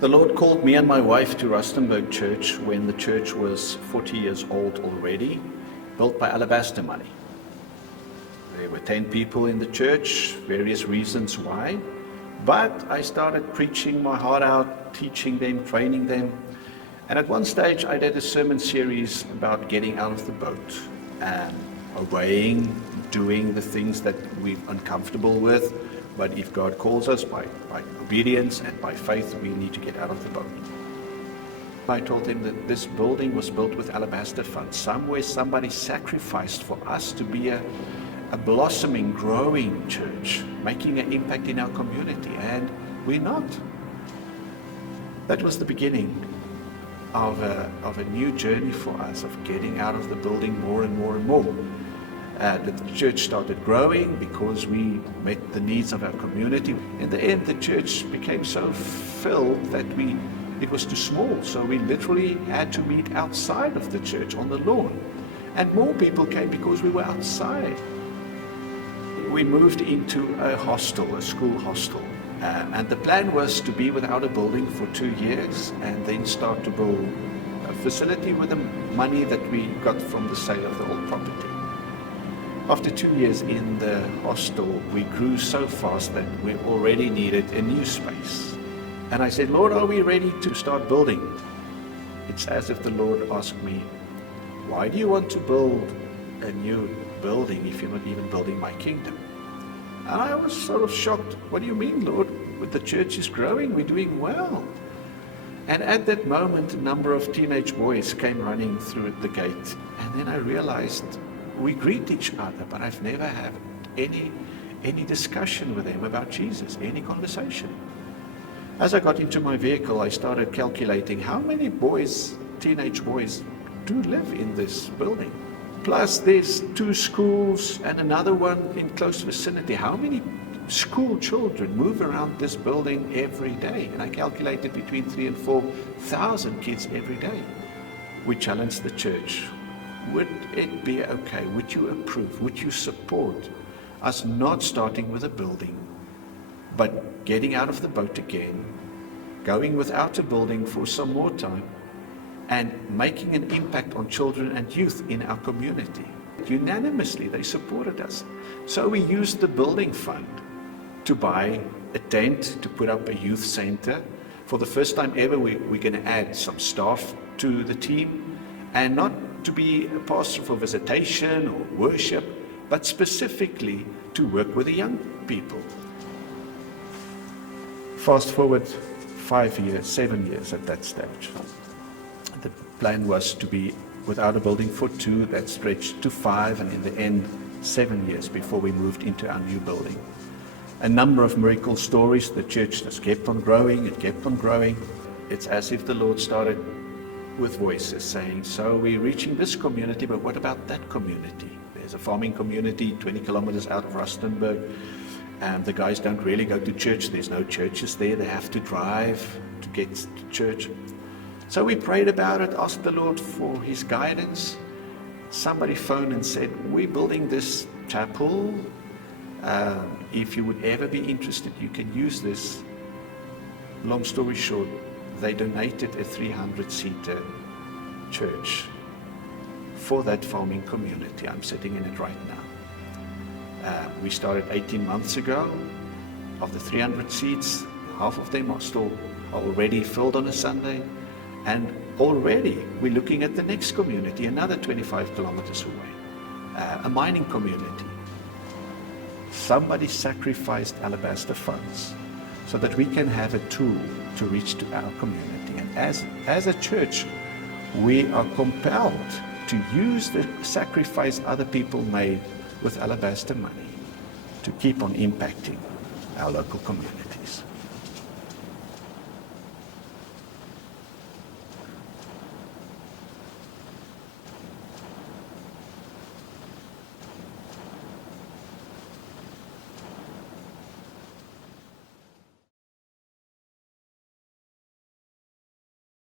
The Lord called me and my wife to Rustenburg Church when the church was 40 years old already, built by Alabaster money. There were 10 people in the church, various reasons why, but I started preaching my heart out, teaching them, training them, and at one stage I did a sermon series about getting out of the boat and obeying, doing the things that we're uncomfortable with. But if God calls us by obedience and by faith, we need to get out of the boat. I told him that this building was built with alabaster funds. Somewhere somebody sacrificed for us to be a blossoming, growing church, making an impact in our community, and we're not. That was the beginning of a new journey for us, of getting out of the building more and more and more. The church started growing because we met the needs of our community. In the end, the church became so filled that it was too small, so we literally had to meet outside of the church on the lawn. And more people came because we were outside. We moved into a hostel, a school hostel. And the plan was to be without a building for 2 years and then start to build a facility with the money that we got from the sale of the old property. After 2 years in the hostel, we grew so fast that we already needed a new space. And I said, Lord, are we ready to start building? It's as if the Lord asked me, why do you want to build a new building if you're not even building my kingdom? And I was sort of shocked. What do you mean, Lord? The church is growing, we're doing well. And at that moment, a number of teenage boys came running through the gate. And then I realized we greet each other, but I've never had any discussion with them about Jesus, any conversation. As I got into my vehicle, I started calculating how many boys, teenage boys, do live in this building. Plus there's 2 schools and another one in close vicinity. How many school children move around this building every day? And I calculated between 3,000 and 4,000 kids every day. We challenged the church. Would it be okay? Would you approve? Would you support us not starting with a building, but getting out of the boat again, going without a building for some more time, and making an impact on children and youth in our community? Unanimously, they supported us. So we used the building fund to buy a tent, to put up a youth center. For the first time ever, we're going to add some staff to the team, and not to be a pastor for visitation or worship, but specifically to work with the young people. Fast forward 5 years, 7 years at that stage. The plan was to be without a building for 2, that stretched to 5, and in the end, 7 years before we moved into our new building. A number of miracle stories. The church just kept on growing, it kept on growing. It's as if the Lord started with voices saying, so we're reaching this community, but what about that community? There's a farming community 20 kilometers out of Rustenburg, and the guys don't really go to church. There's no churches there. They have to drive to get to church. So we prayed about it, asked the Lord for his guidance. Somebody phoned and said, we're building this chapel. If you would ever be interested, you can use this. Long story short, they donated a 300-seater church for that farming community. I'm sitting in it right now. We started 18 months ago. Of the 300 seats, half of them are already filled on a Sunday. And already we're looking at the next community, another 25 kilometers away, a mining community. Somebody sacrificed alabaster funds so that we can have a tool to reach to our community. And as a church, we are compelled to use the sacrifice other people made with alabaster money to keep on impacting our local communities.